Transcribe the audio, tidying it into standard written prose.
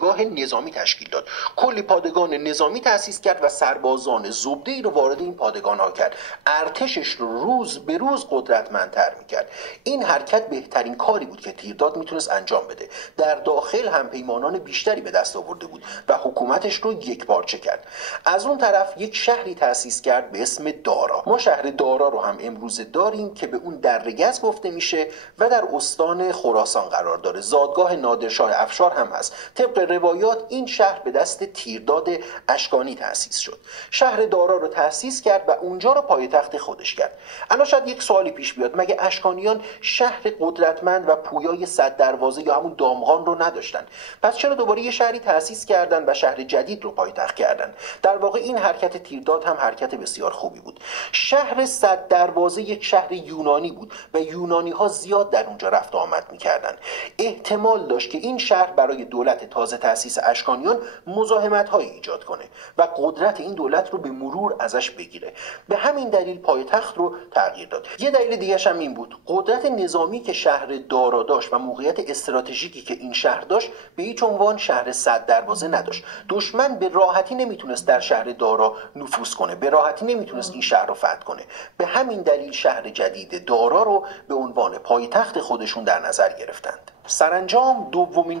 پایگاه نظامی تشکیل داد. کلی پادگان نظامی تأسیس کرد و سربازان زبده‌ای رو وارد این پادگان‌ها کرد. ارتشش رو روز به روز قدرتمندتر می‌کرد. این حرکت بهترین کاری بود که تیرداد میتونست انجام بده. در داخل هم پیمانان بیشتری به دست آورده بود و حکومتش رو یکپارچه کرد. از اون طرف یک شهری تأسیس کرد به اسم دارا. ما شهر دارا رو هم امروز داریم که به اون درگز گفته میشه و در استان خراسان قرار داره. زادگاه نادرشاه افشار هم هست. طبق روایات این شهر به دست تیرداد اشکانی تأسیس شد. شهر دارا رو تأسیس کرد و اونجا رو پایتخت خودش کرد. الان شاید یک سوالی پیش بیاد، مگه اشکانیان شهر قدرتمند و پویای 100 دروازه یا همون دامغان رو نداشتن؟ پس چرا دوباره یه شهری تأسیس کردن و شهر جدید رو پایتخت کردن؟ در واقع این حرکت تیرداد هم حرکت بسیار خوبی بود. شهر 100 دروازه یک شهر یونانی بود و یونانی ها زیاد در اونجا رفت آمد میکردن. احتمال داشت که این شهر برای دولت تازه تأسیس اشکانیان مزاحمت هایی ایجاد کنه و قدرت این دولت رو به مرور ازش بگیره. به همین دلیل پایتخت رو تغییر داد. یه دلیل دیگه هم این بود، قدرت نظامی که شهر دارا داشت و موقعیت استراتژیکی که این شهر داشت به هیچ عنوان شهر 100 دروازه نداشت. دشمن به راحتی نمیتونست در شهر دارا نفوذ کنه، به راحتی نمیتونست این شهر رو فتح کنه. به همین دلیل شهر جدید دارا رو به عنوان پایتخت خودشون در نظر گرفتند. سرانجام دومین